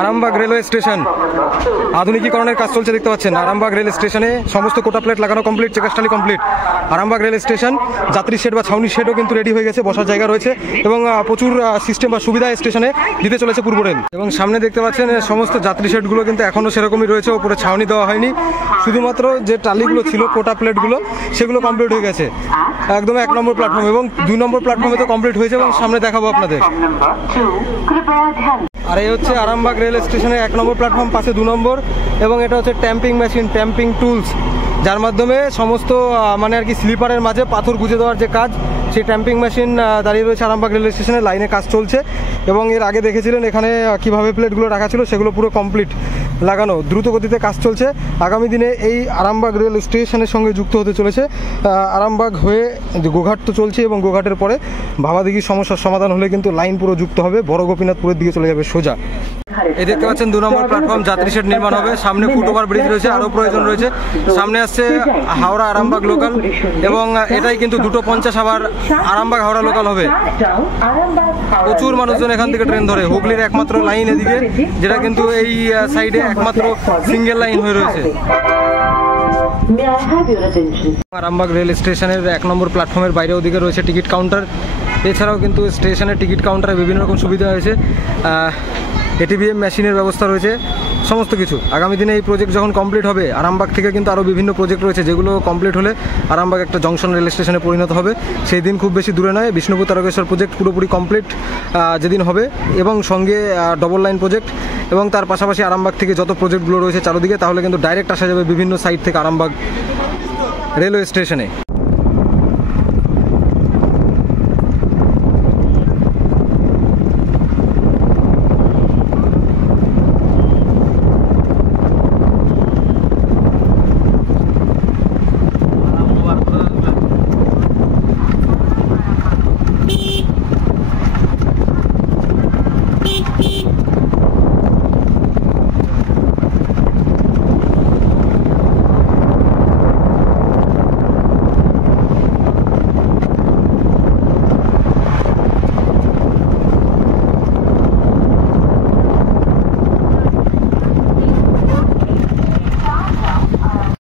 Arambagh railway station আধুনিকীকরণের কাজ চলছে দেখতে পাচ্ছেন। আরামবাগ রেল স্টেশনে সমস্ত কোটা প্লেট লাগানো কমপ্লিট, চেকারস্টালি কমপ্লিট। আরামবাগ রেল স্টেশন যাত্রী শেড বা ছাউনি শেডও কিন্তু রেডি হয়ে গেছে, বসার জায়গা রয়েছে এবং প্রচুর সিস্টেম বা সুবিধা স্টেশনে দিতে চলেছে পূর্ব রেল। এবং সামনে দেখতে পাচ্ছেন সমস্ত যাত্রী শেডগুলো কিন্তু এখনও সেরকমই রয়েছে, ওপরে ছাউনি দেওয়া হয়নি, শুধুমাত্র যে টালিগুলো ছিল কোটা প্লেটগুলো সেগুলো কমপ্লিট হয়ে গেছে একদম 1 নম্বর প্ল্যাটফর্ম, এবং 2 নম্বর প্ল্যাটফর্মে তো কমপ্লিট হয়েছে এবং সামনে দেখাবো আপনাদের। আর এই হচ্ছে আরামবাগ রেল স্টেশনের 1 নম্বর প্ল্যাটফর্ম, পাশে 2 নম্বর, এবং এটা হচ্ছে ট্যাম্পিং মেশিন, ট্যাম্পিং টুলস, যার মাধ্যমে সমস্ত মানে আর কি স্লিপারের মাঝে পাথর গুঁজে দেওয়ার যে কাজ, সেই ট্যাম্পিং মেশিন দাঁড়িয়ে রয়েছে আরামবাগ রেল স্টেশনে। লাইনে কাজ চলছে এবং এর আগে দেখেছিলেন এখানে কিভাবে প্লেটগুলো রাখা ছিল, সেগুলো পুরো কমপ্লিট লাগানো, দ্রুত গতিতে কাজ চলছে। আগামী দিনে এই আরামবাগ রেল স্টেশনের সঙ্গে যুক্ত হতে চলেছে আরামবাগ হয়ে গোঘাট তো চলছে, এবং গোঘাটের পরে ভাবাদিঘির সমস্যার সমাধান হলে কিন্তু লাইন পুরো যুক্ত হবে, বড় গোপীনাথপুরের দিকে চলে যাবে সোজা। এই দেখতে পাচ্ছেন 2 নম্বর প্ল্যাটফর্ম, যাত্রী শেড নির্মাণ হবে, সামনে ফুটওভার ব্রিজ রয়েছে, আরও প্রয়োজন রয়েছে। সামনে আসছে হাওড়া আরামবাগ লোকাল, এবং এটাই কিন্তু 2:50 আবার আরামবাগ হাওড়া লোকাল হবে। প্রচুর মানুষজন এখান থেকে ট্রেন ধরে, হুগলির একমাত্র লাইন এদিকে, যেটা কিন্তু এই সাইডে একমাত্র সিঙ্গেল লাইন হয়ে রয়েছে। আরামবাগ রেল স্টেশনের 1 নম্বর প্ল্যাটফর্মের বাইরে ওদিকে রয়েছে টিকিট কাউন্টার। এছাড়াও কিন্তু স্টেশনের টিকিট কাউন্টারে বিভিন্ন রকম সুবিধা হয়েছে, এটিভিএম মেশিনের ব্যবস্থা রয়েছে, সমস্ত কিছু। আগামী দিনে এই প্রজেক্ট যখন কমপ্লিট হবে, আরামবাগ থেকে কিন্তু আরও বিভিন্ন প্রজেক্ট রয়েছে, যেগুলো কমপ্লিট হলে আরামবাগ একটা জংশন রেল স্টেশনে পরিণত হবে। সেই দিন খুব বেশি দূরে নয়, বিষ্ণুপুর তারকেশ্বর প্রজেক্ট পুরোপুরি কমপ্লিট যেদিন হবে, এবং সঙ্গে ডবল লাইন প্রজেক্ট, এবং তার পাশাপাশি আরামবাগ থেকে যত প্রজেক্টগুলো রয়েছে চারদিকে, তাহলে কিন্তু ডাইরেক্ট আসা যাবে বিভিন্ন সাইড থেকে আরামবাগ রেলওয়ে স্টেশনে।